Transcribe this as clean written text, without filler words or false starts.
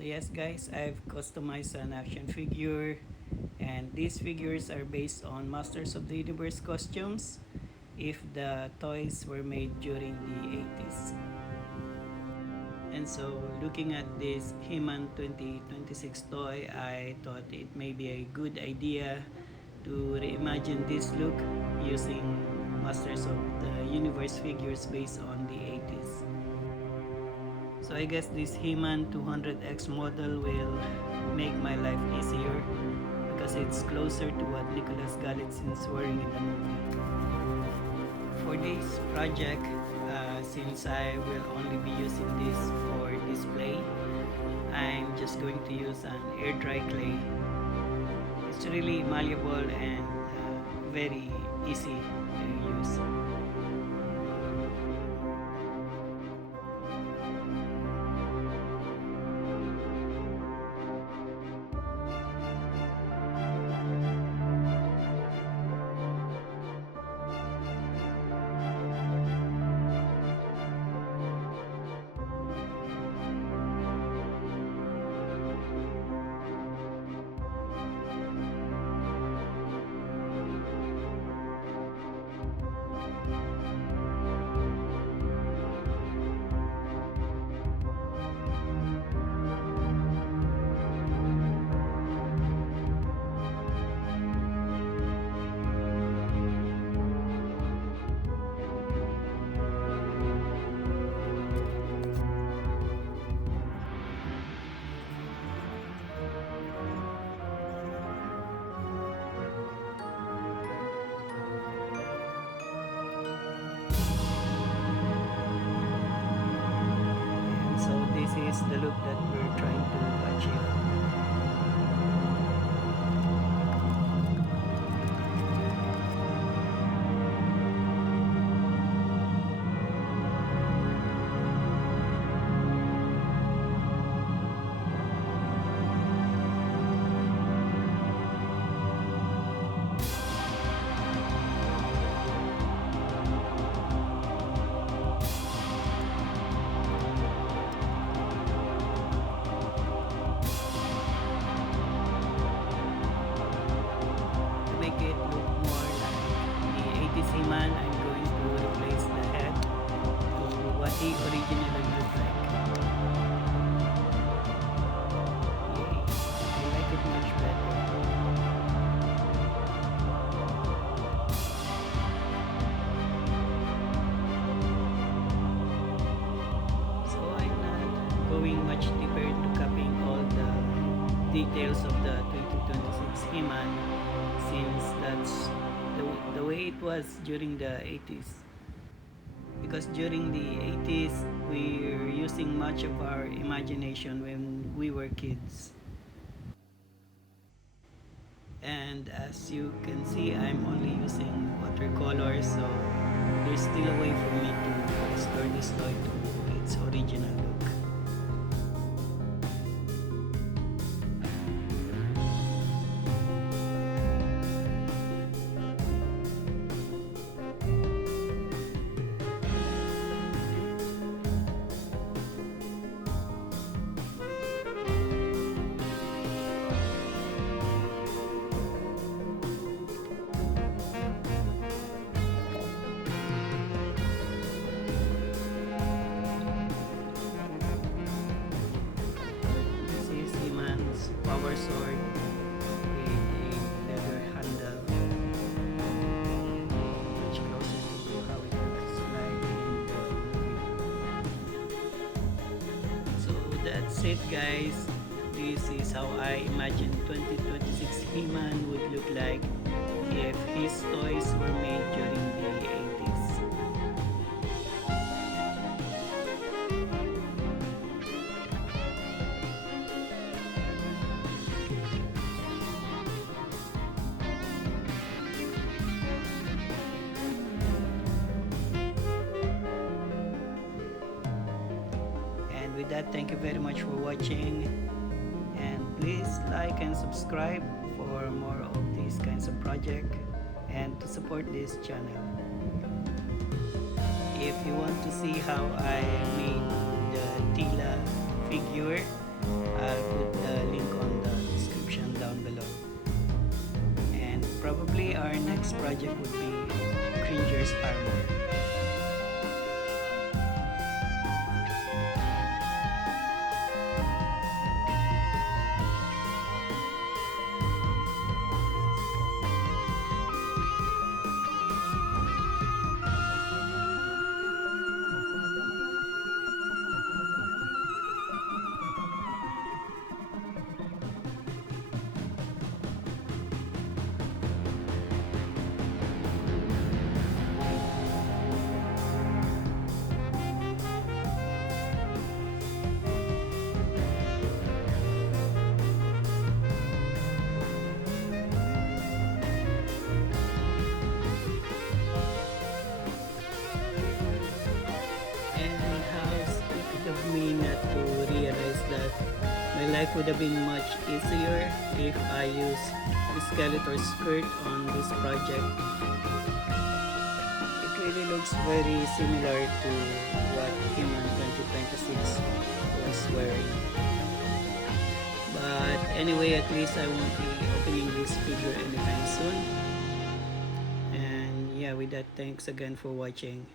So yes guys, I've customized an action figure, and these figures are based on Masters of the Universe costumes if the toys were made during the 80s. And so looking at this He-Man 2026 toy, I thought it may be a good idea to reimagine this look using Masters of the Universe figures based on the 80s. So I guess this He-Man 200X model will make my life easier because it's closer to what Nicholas Galitsin's wearing in the movie. For this project, since I will only be using this for display, I'm just going to use an air dry clay. It's really malleable and very easy to use. So this is the look that we're trying to achieve. To make it look more like the 80s He-Man, I'm going to replace the head to what he originally looked like. Yay, I like it much better. So I'm not going much deeper into copying all the details of the 2026 He-Man, since that's the way it was during the 80s. Because during the 80s, we're using much of our imagination when we were kids. And as you can see, I'm only using watercolor, so there's still a way for me to restore this toy to its original look. Power sword with a leather handle, much closer to how it looks like in the movie. So that's it guys, this is how I imagine 2026 He-Man would look like if his toys were made during the 80s. With that, thank you very much for watching, and please like and subscribe for more of these kinds of projects and to support this channel. If you want to see how I made the Tila figure, I'll put the link on the description down below. And probably our next project would be Cringer's armor. Me not to realize that my life would have been much easier if I used the Skeletor skirt on this project. It really looks very similar to what Human 2026 was wearing. But anyway, at least I won't be opening this figure anytime soon. And yeah, with that, thanks again for watching.